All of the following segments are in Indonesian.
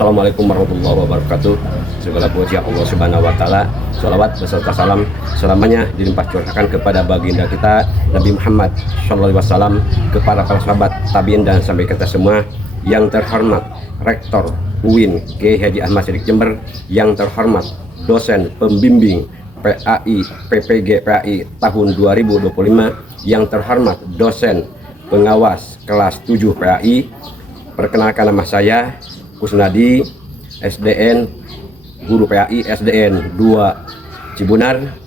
Assalamualaikum warahmatullahi wabarakatuh. Segala puji Allah Subhanahu wa taala. Shalawat beserta salam selamanya dilimpah curahkan kepada baginda kita Nabi Muhammad sallallahu alaihi wasallam, kepada para sahabat tabiin dan sampai kita semua. Yang terhormat Rektor UIN Kiai Haji Ahmad Siddiq Jember, yang terhormat dosen pembimbing PAI PPG PAI tahun 2025, yang terhormat dosen pengawas kelas 7 PAI. Perkenalkan, nama saya Kusnadi, SDN Guru PAI SDN 2 Cibunar,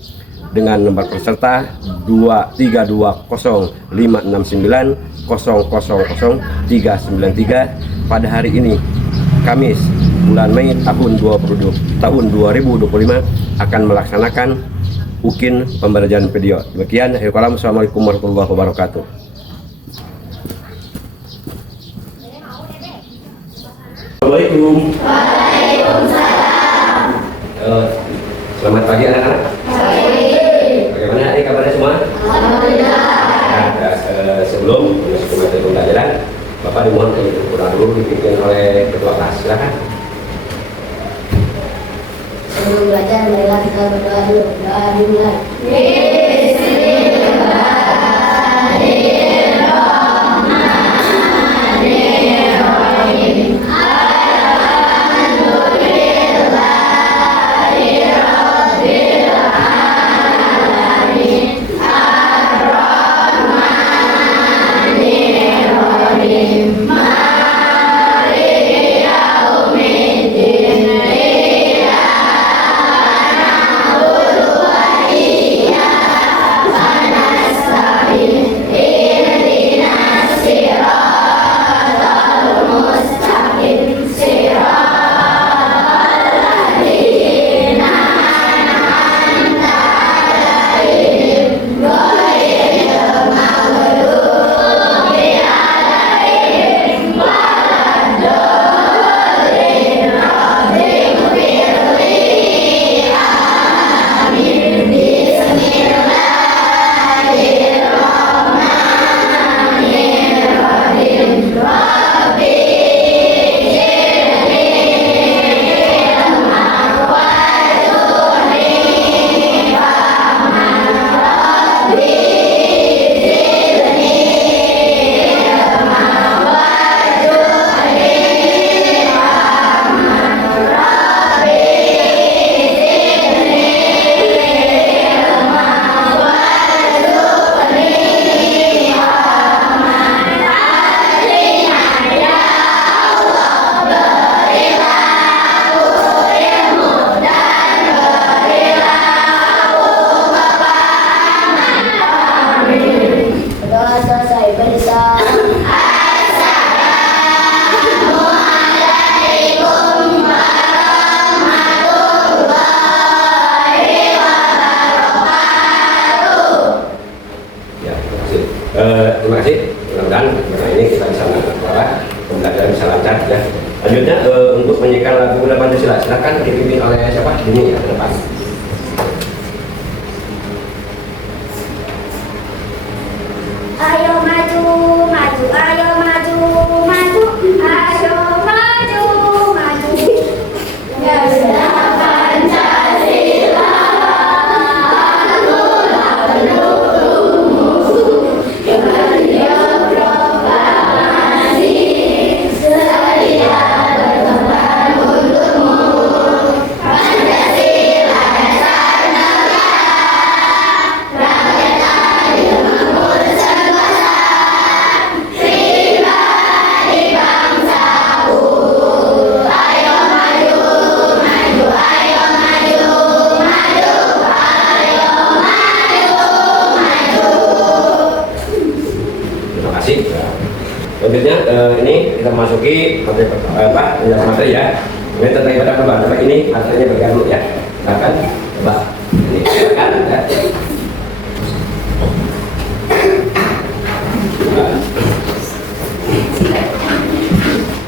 dengan nomor peserta 2320569000393 pada hari ini Kamis bulan Mei tahun 2025 akan melaksanakan UKIN pembelajaran video. Demikian, akhir kalam. Assalamualaikum warahmatullahi wabarakatuh. Assalamualaikum. Waalaikumsalam. Selamat pagi anak-anak. Bagaimana adik kabarnya semua? Alhamdulillah. Sebelum masuk ke materi pembelajaran, Bapak dimohon untuk pulang dulu dipimpin oleh ketua kelas. Silakan. Sebelum belajar, marilah kita berdoa dulu. Doa dimulai. Terima kasih. Mudah-mudahan ini kita bisa pembelajaran bisa lancar ya. Lanjutnya untuk menyanyikan lagu Bunda Pancasila, silakan dipimpin oleh siapa? Dini ya, ke depan. Ayo maju, maju, ayo maju, maju, ayo maju, maju. Garuda Pancasila, anulah pendukungmu, Gemaryo Proklamasi, sedia berkorban untukmu. Pancasila dasar negara, rakyat adil makmur sentosa, pribadi bangsaku. Ayo maju, maju, ayo maju, maju, ayo maju, maju. Terima kasih. Selanjutnya ini kita masuki materi materi ya. Ini tentang ibadah kurban. Coba ini materinya bagian dulu ya. Silakan. Coba. Ini silakan ya.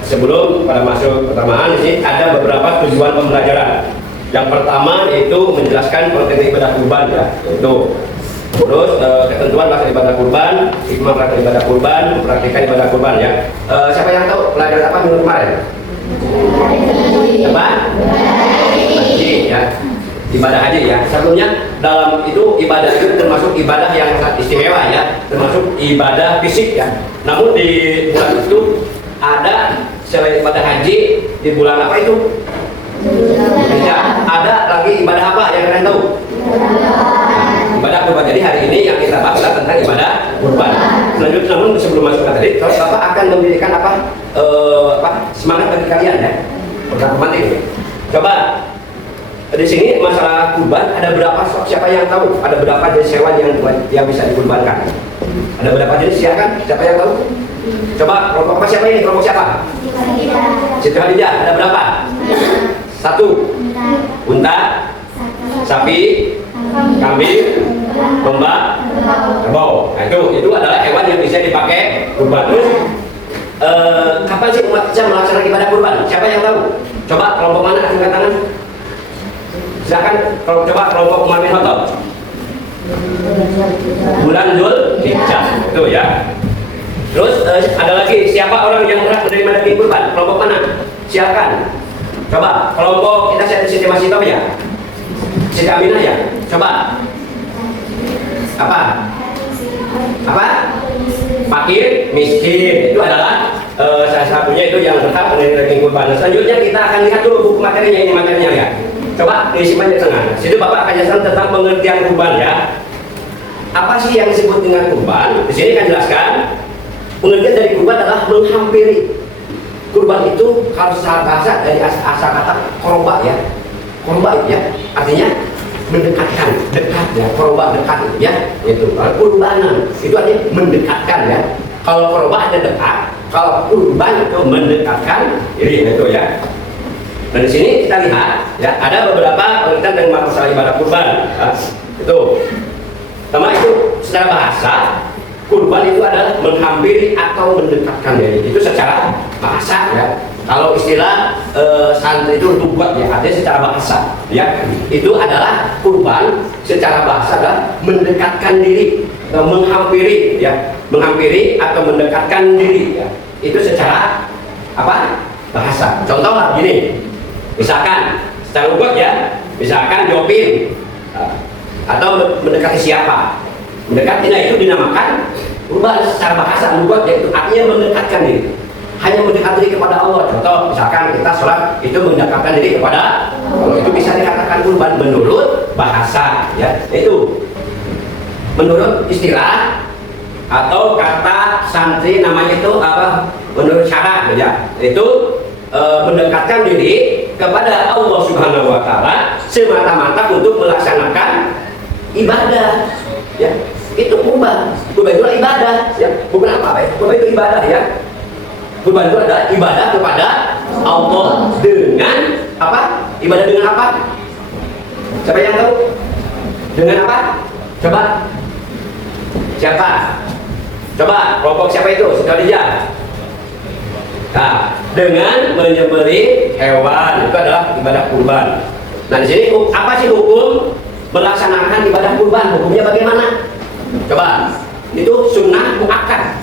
Sebelum pada masuk pertamaan ini ada beberapa tujuan pembelajaran. Yang pertama itu menjelaskan konten ibadah kurban ya, yaitu terus ketentuan melaksanakan ibadah kurban, hikmah melaksanakan ibadah kurban, praktikan ibadah kurban ya. Siapa yang tahu pelajaran apa minggu kemarin? Apa? Haji ya. Ibadah haji ya. Satunya dalam itu ibadah itu termasuk ibadah yang sangat istimewa ya, termasuk ibadah fisik ya. Namun di bulan itu ada selain ibadah haji di bulan apa itu? Ya, ada lagi ibadah apa yang kalian tahu? Ibadah kurban. Jadi hari ini yang kita bahas adalah tentang ibadah kurban. Selanjutnya, namun sebelum masuk ke tadi, kalau Bapak akan memberikan semangat bagi kalian ya. Pertama penting. Coba di sini masalah kurban ada berapa, siapa yang tahu? Ada berapa jenis hewan yang bisa dikurbankan? Ada berapa jenis ya kan? Siapa yang tahu? Coba kelompok apa siapa ini? Kelompok siapa? Siti Khadijah. Ada berapa? 1. Unta, sapi, kambing, domba, kerbau. Nah, itu adalah hewan yang bisa dipakai kurban. Terus kapan sih umat Islam melaksanakan ibadah kurban? Siapa yang tahu? Coba kelompok mana angkat tangan? Silakan kalau coba kelompok Umar bin Khattab. Bulan Dzulhijjah itu ya. Terus ada lagi siapa orang yang berhak menerima daging kurban? Kelompok mana? Silakan. Coba kelompok kita Siti masih tahu ya? Siti Aminah ya. Coba. Apa? Fakir, miskin. Itu adalah salah satunya itu yang berhak menerima daging kurban. Selanjutnya kita akan lihat dulu buku materinya, ini materinya ya. Coba disimpan di tengah. Situ Bapak akan jelaskan tentang pengertian kurban ya. Apa sih yang disebut dengan kurban? Di sini akan jelaskan pengertian dari kurban adalah menghampiri. Kurban itu harus secara bahasa dari asal kata koroba ya. Koroba itu ya, artinya mendekatkan, dekat ya. Koroba dekat itu ya. Itu kurbanan itu artinya mendekatkan ya. Kalau koroba ada dekat, kalau kurban itu mendekatkan. Jadi itu ya. Dan di sini kita lihat ya ada beberapa pengertian dengan masalah ibadah kurban. Ya. Itu pertama itu secara bahasa kurban itu adalah menghampiri atau mendekatkan diri. Itu secara bahasa ya. Kalau istilah santri itu untuk buat ya, artinya secara bahasa ya. Itu adalah kurban secara bahasa adalah mendekatkan diri atau menghampiri ya, menghampiri atau mendekatkan diri ya. Itu secara apa? Bahasa. Contoh lah gini. Misalkan secara lugat ya, misalkan jopin atau mendekati siapa, mendekatinya itu dinamakan kurban secara bahasa lugat, yaitu artinya mendekatkan diri, hanya mendekatkan diri kepada Allah. Contoh misalkan kita sholat itu mendekatkan diri kepada Allah, itu bisa dikatakan kurban menurut bahasa ya. Itu menurut istilah atau kata santri namanya itu apa? Menurut syarat ya, itu mendekatkan diri kepada Allah Subhanahu wa Ta'ala semata-mata untuk melaksanakan ibadah ya. Itu kurban. Kurban itu ibadah ya. Bukan apa-apa. Kurban itu ibadah ya. Kurban itu adalah ibadah kepada Allah dengan apa? Ibadah dengan apa? Siapa yang tahu? Dengan apa? Coba. Siapa? Coba kelompok siapa itu? Siti Khadijah. Nah, dengan menyembelih hewan itu adalah ibadah kurban. Nah, di sini apa sih hukum melaksanakan ibadah kurban? Hukumnya bagaimana? Coba. Itu sunnah muakkad.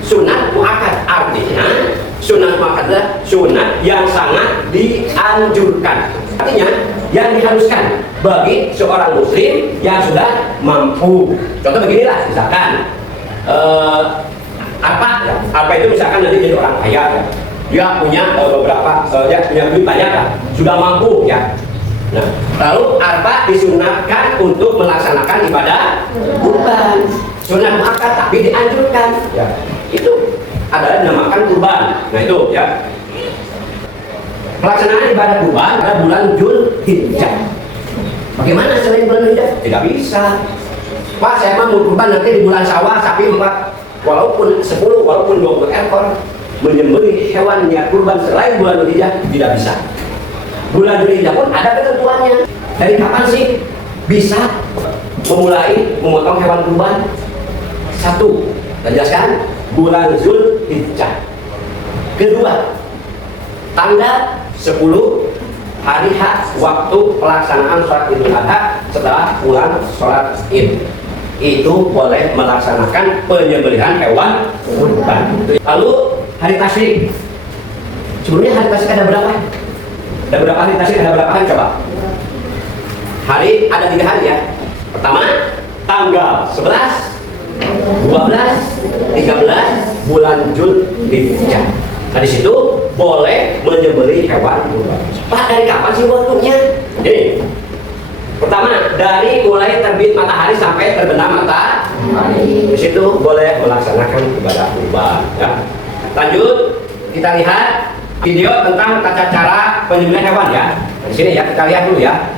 Sunnah muakkad artinya sunnah muakkad adalah sunnah yang sangat dianjurkan. Artinya yang diharuskan bagi seorang muslim yang sudah mampu. Contoh beginilah, misalkan apa itu misalkan nanti jadi orang kaya ya. Dia punya beberapa dia punya duit banyak ya, sudah mampu ya. Nah, lalu apa disunahkan untuk melaksanakan ibadah kurban. Sunah muakkad tapi dianjurkan ya. Itu adalah dinamakan kurban. Nah, itu ya. Pelaksanaan ibadah kurban pada bulan Dzulhijjah. Bagaimana selain bulan Dzulhijjah? Tidak bisa. Pak, saya mau kurban nanti di bulan Syawal sapi 4 walaupun 10 walaupun 20 ekor menyembelih hewannya kurban selain bulan Dzulhijjah tidak bisa. Bulan Dzulhijjah pun ada ketentuannya. Dari kapan sih bisa memulai memotong hewan kurban? 1, kita jelaskan bulan Dzulhijjah. Kedua, tanggal 10 hari H waktu pelaksanaan sholat Idul Adha setelah pulang sholat Id. Itu boleh melaksanakan penyembelihan hewan kurban. Lalu hari tasyrik Sebelumnya hari tasik ada berapa? Ada berapa hari tasik? Ada berapa hari coba? Hari ada 3 hari ya. Pertama tanggal 11, 12, 13 bulan Zulhijjah. Nah di situ boleh menyembelih hewan kurban. Pak, dari kapan sih waktunya? Ini pertama dari mulai terbit matahari sampai terbenam matahari. Di situ boleh melaksanakan ibadah kurban. Ya. Lanjut kita lihat video tentang tata cara penyembelihan hewan ya. Di sini ya kita lihat dulu ya.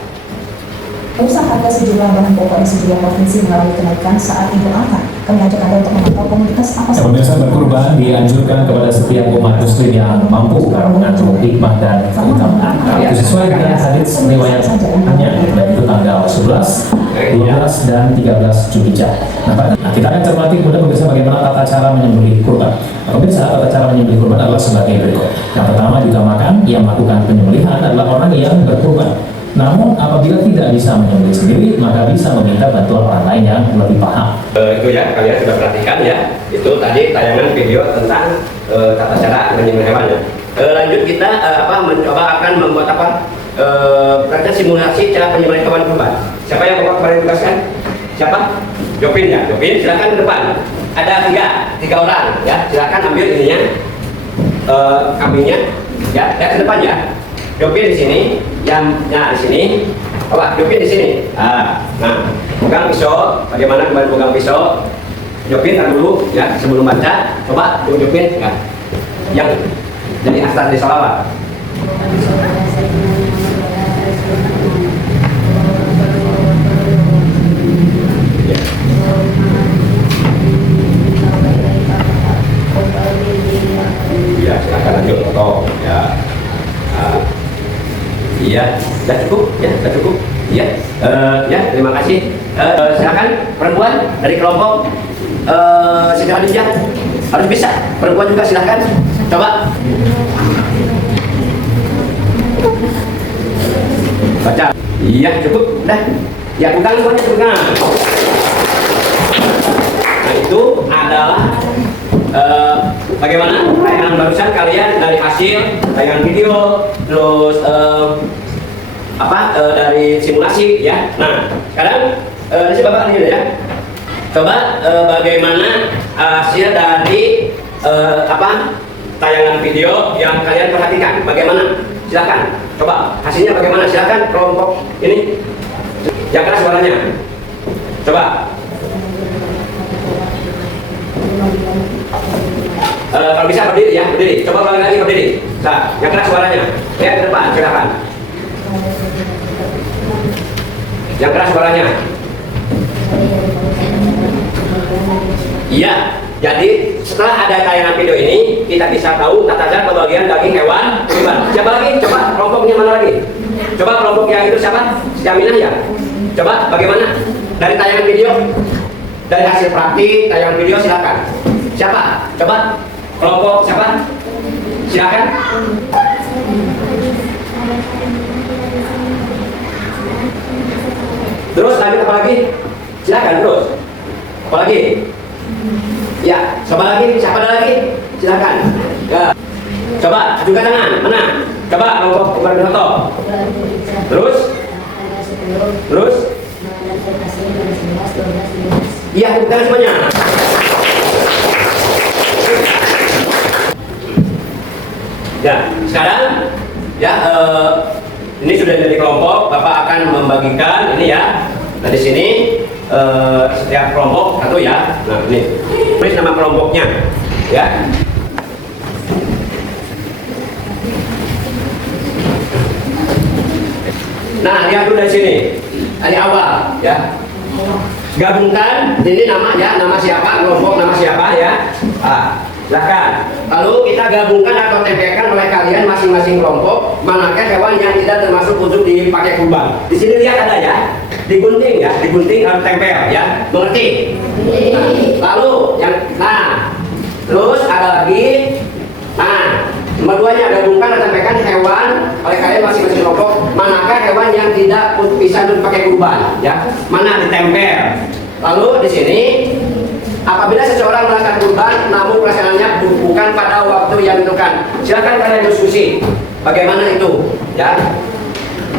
Perusahaan harga sejumlah bahan pokok di sejumlah provinsi mengalami kenaikan saat Idul Adha. Kami ajak Anda untuk memantau komunitas apa saja. Pemirsa, berkurban dianjurkan kepada setiap umat muslim yang mampu karena mengandung hikmah dan keutamaan. Itu sesuai dengan hadis riwayat hanya yaitu tanggal 11, 12 dan 13 Zulhijjah. Nah, kita akan cermati kemudian pemirsa bagaimana tata cara menyembelih kurban. Nah, pemirsa, tata cara menyembelih kurban adalah sebagai berikut. Yang pertama diutamakan yang melakukan penyembelihan adalah orang yang berkurban. Namun apabila tidak bisa menyembelih sendiri, maka bisa meminta bantuan orang lain yang lebih paham. Itu ya, kalian sudah perhatikan ya. Itu tadi tayangan video tentang tata cara menyembelih hewan ya. Lanjut kita mencoba akan membuat praktek simulasi cara penyembelihan hewan kurban. Siapa yang bawa kemarin tugaskan? Siapa? Jopin ya. Jopin silakan ke depan. Ada tiga orang ya. Silakan ambil ininya, kambingnya ya. Ke depan ya. Jopin di sini, di sini. Coba Jopin di sini. Nah, pegang pisau. Bagaimana kembali pegang pisau? Jopin taruh dulu ya sebelum baca. Coba Jopin ya. Yang jadi asal di salawat. Ya, silakan lanjut foto ya. Iya, sudah cukup, ya, sudah cukup. Iya, ya, terima kasih. Silakan perempuan dari kelompok Siti Khadijah harus bisa. Perempuan juga silakan. Coba. Baca. Iya, cukup. Udah. Ya, bukan semuanya bukan. Nah, itu adalah bagaimana tayangan barusan kalian dari hasil tayangan video terus dari simulasi ya. Nah sekarang di sini bapak lihat ya. Coba bagaimana hasil dari tayangan video yang kalian perhatikan. Bagaimana? Silakan. Coba hasilnya bagaimana? Silakan kelompok ini yang keras suaranya. Coba. Kalau bisa berdiri ya, berdiri. Coba ulangi lagi berdiri. Nah, yang keras suaranya. Lihat ke depan, silakan. Yang keras suaranya. Iya. Jadi setelah ada tayangan video ini, kita bisa tahu tata cara pembagian daging hewan kurban. Siapa lagi? Coba kelompoknya mana lagi? Coba kelompok yang itu siapa? Jaminah ya. Coba bagaimana? Dari tayangan video, dari hasil praktik tayangan video silakan. Siapa? Coba kelompok siapa? Silakan. Terus lanjut apa lagi? Silakan terus. Apa lagi? Ya, coba lagi. Siapa ada lagi? Silakan. Ya. Coba ajukan tangan. Mana? Coba kelompok Umar bin Khattab. Terus? Terus? Iya, bukan semuanya. Ya, sekarang ya ini sudah jadi kelompok. Bapak akan membagikan ini ya. Dari sini setiap kelompok satu ya. Nah ini tulis nama kelompoknya ya. Nah lihat dulu dari sini dari awal ya. Gabungkan ini nama ya, nama siapa, kelompok nama siapa ya. Silakan. Lalu kita gabungkan atau tempelkan oleh kalian masing-masing kelompok manakah hewan yang tidak termasuk untuk dipakai kurban. Di sini lihat ada ya, digunting ya, digunting harus tempel ya, mengerti? Lalu yang, terus ada lagi, nomor 2-nya gabungkan atau tempelkan hewan oleh kalian masing-masing kelompok manakah hewan yang tidak bisa dipakai kurban ya, mana ditempel. Lalu di sini Apabila seseorang melakukan kurban, namun pelaksanaannya bukan pada waktu yang ditentukan. Silakan kalian diskusi. Bagaimana itu? Ya.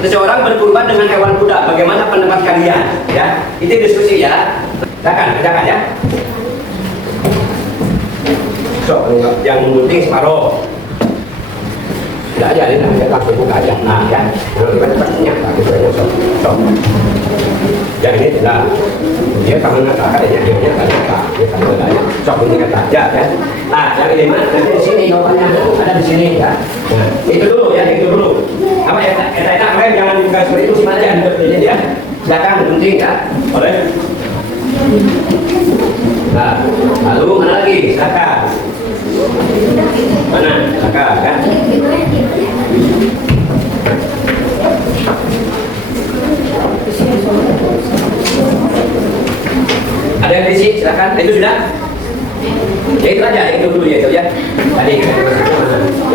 Seseorang berkurban dengan hewan kuda. Bagaimana pendapat kalian? Ya. Itu diskusi ya. Silakan, kerjakan ya. So, yang penting separuh. Tidak aja, ini langsung buka aja. Nah, ya. Cepat-cepatnya. So. Yang ini lah. Dia kamu katakan ya, dia kata. So, ini kata. Ya. Nah, yang ini mana? Nanti di sini jawabannya ada di sini ya. Nah, itu dulu ya, itu dulu. Apa ya? Enak kalian jangan dibuka seperti itu simpan aja di ya. Silakan penting ya. Boleh. Nah, lalu mana lagi? Silakan. Mana? Silakan ya. Ada yang berisik, silakan. Itu sudah. Ya itu aja, itu dulu ya itu ya. Tadi ya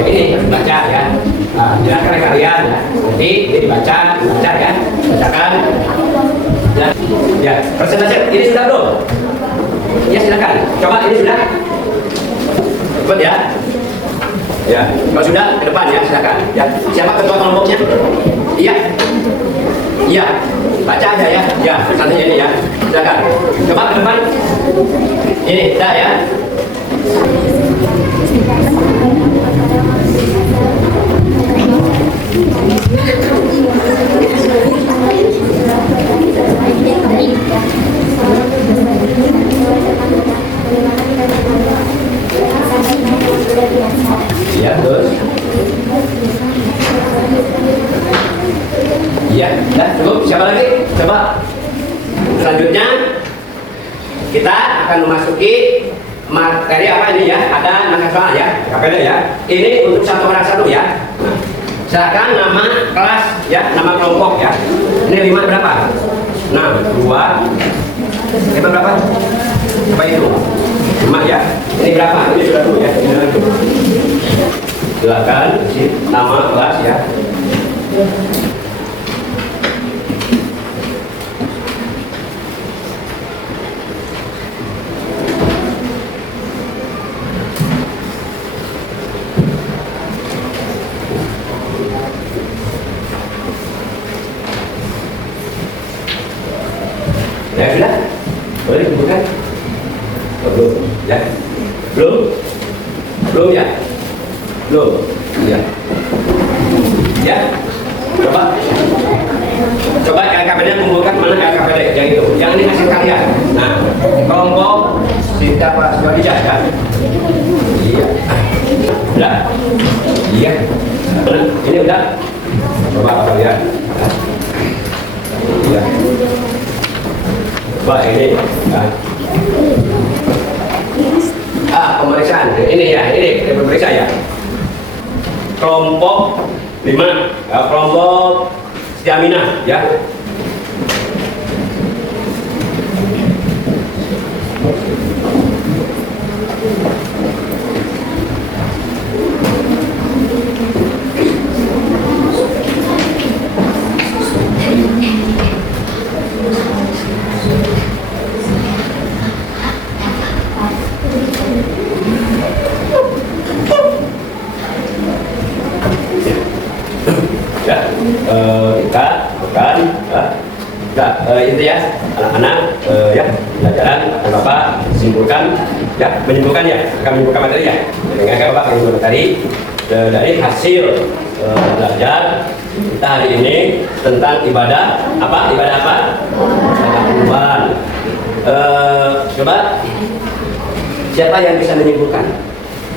ini baca ya. Nah, silakan kalian ya. Nanti ini dibaca ya. Bacakan. Ya, presentasi ini sudah belum? Ya silakan. Coba ini sudah. Cepat ya. Ya, kalau sudah ke depan ya silakan. Ya, siapa ketua kelompoknya? Iya. Iya. Baca aja ya. Ya, santai ini ya. Silakan. Coba ke depan. Ini, dah ya. Ya, terus. Iya, dah cukup. Siapa lagi? Coba. Selanjutnya kita akan memasuki materi apa ini ya? Ada nama soal ya, KPD ya. Ini untuk satu orang satu ya. Nah, silakan nama kelas ya, nama kelompok ya. Ini 5 berapa? 6, 2. Ini berapa? Apa itu? 5 ya. Ini berapa? Ini sudah dulu ya. Ini lagi. Silakan isi nama kelas ya. Ya sudah, boleh dibuka? Oh, belum, ya, belum ya, ya, ya, coba LKPD kumpulkan mana LKPD yang itu, yang ini hasil karya. Nah, kelompok Sinta Pak Suwadija ya, iya, udah, iya, ini udah, coba kalian, iya. Wah ini pemeriksaan ini ya, ini pemeriksa ya. Kelompok 5 ya, kelompok Setiamina ya. Kita bukan itu ya anak-anak ya pelajaran dan Bapak simpulkan ya menyimpulkan ya akan menyimpulkan materi ya dengan Bapak menyimpulkan materi dari hasil belajar kita hari ini tentang ibadah apa kurban. Coba siapa yang bisa menyimpulkan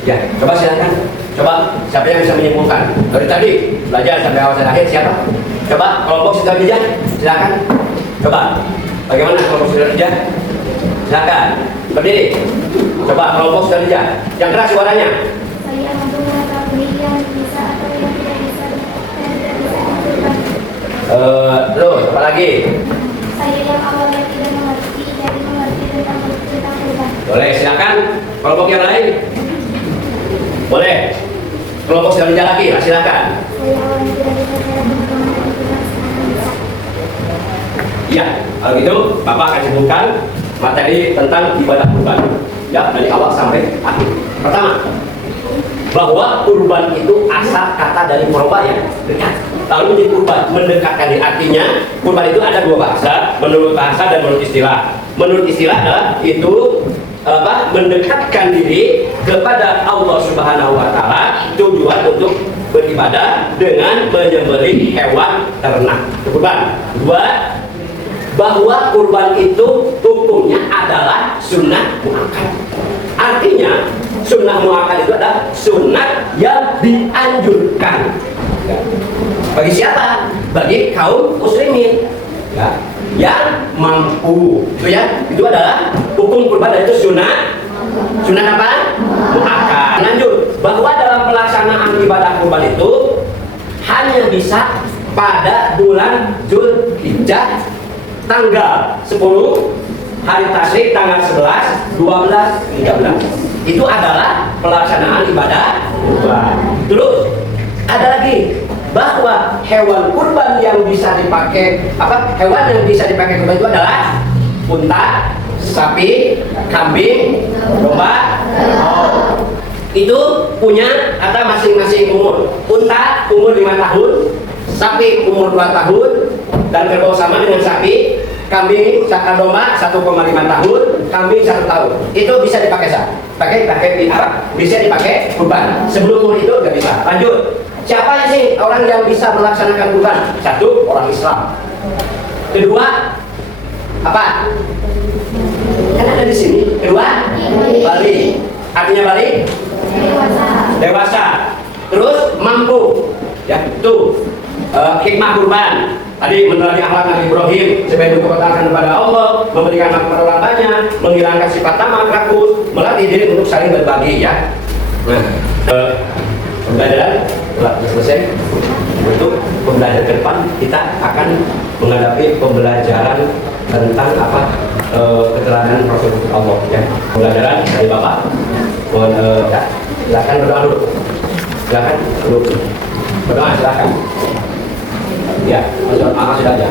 ya coba silakan. Coba, siapa yang bisa menyimpulkan? Dari tadi, belajar sampai awal dan akhir, siapa? Coba, kelompok Sidoarjo, silakan. Coba, bagaimana kelompok Sidoarjo? Silakan, berdiri. Coba, kelompok Sidoarjo, yang keras suaranya. Saya mampu mengetahui yang bisa atau yang tidak bisa dilakukan. Terus, apa lagi? Saya yang awalnya tidak mengerti, jadi mengerti tentang kurban. Boleh, silakan. Kelompok yang lain? Boleh. Kelompok Sidoarjo lagi, silakan. Saya awalnya tidak bisa cara berkomunikasi. Iya, kalau gitu Bapak akan simpulkan materi tentang ibadah kurban. Ya, dari awal sampai akhir. Pertama, bahwa kurban itu asal kata dari qurba ya, dekat. Lalu menjadi kurban, mendekatkan diri. Artinya kurban itu ada dua bahasa, menurut bahasa dan menurut istilah. Menurut istilah adalah itu mendekatkan diri kepada Allah Subhanahu wa taala, tujuan untuk beribadah dengan menyembelih hewan ternak. Kurban. Dua, bahwa kurban itu hukumnya adalah sunnah muakkad. Artinya sunnah muakkad itu adalah sunnah yang dianjurkan. Ya. Bagi siapa? Bagi kaum muslimin. Ya. Yang mampu. Itu adalah hukum kurban, dan itu sunnah. Sunnah apa? Muakkad. Lanjut, bahwa dalam pelaksanaan ibadah kurban itu hanya bisa pada bulan Zulhijjah tanggal 10, hari tasyrik tanggal 11, 12, 13. Itu adalah pelaksanaan ibadah kurban. Terus ada lagi bahwa hewan kurban yang bisa dipakai hewan yang bisa dipakai kurban itu adalah unta, sapi, kambing, domba. Itu punya kata masing-masing umur. Unta umur 5 tahun, sapi umur 2 tahun, dan kerbau sama dengan sapi. Kambing domba 1,5 tahun, kambing 1 tahun. Itu bisa dipakai bisa dipakai kurban. Sebelum umur itu nggak bisa. Lanjut. Siapa sih orang yang bisa melaksanakan kurban? Satu, orang Islam. Kedua, apa? Kan ada di sini. Kedua, balik. Artinya balik? Dewasa. Terus mampu. Ya, itu hikmah kurban. Tadi menerani akhlak Nabi Ibrahim sebagai bentuk ketaatan kepada Allah, memberikan hak kepada hambanya, menghilangkan sifat tamak, rakus, melatih diri untuk saling berbagi ya. Nah, pembelajaran telah selesai. Untuk pembelajaran ke depan kita akan menghadapi pembelajaran tentang keterangan Rasul Allah ya. Pembelajaran dari Bapak. Mohon silakan berdoa dulu. Silakan dulu. Berdoa silakan. Ya, maaf sudah ya.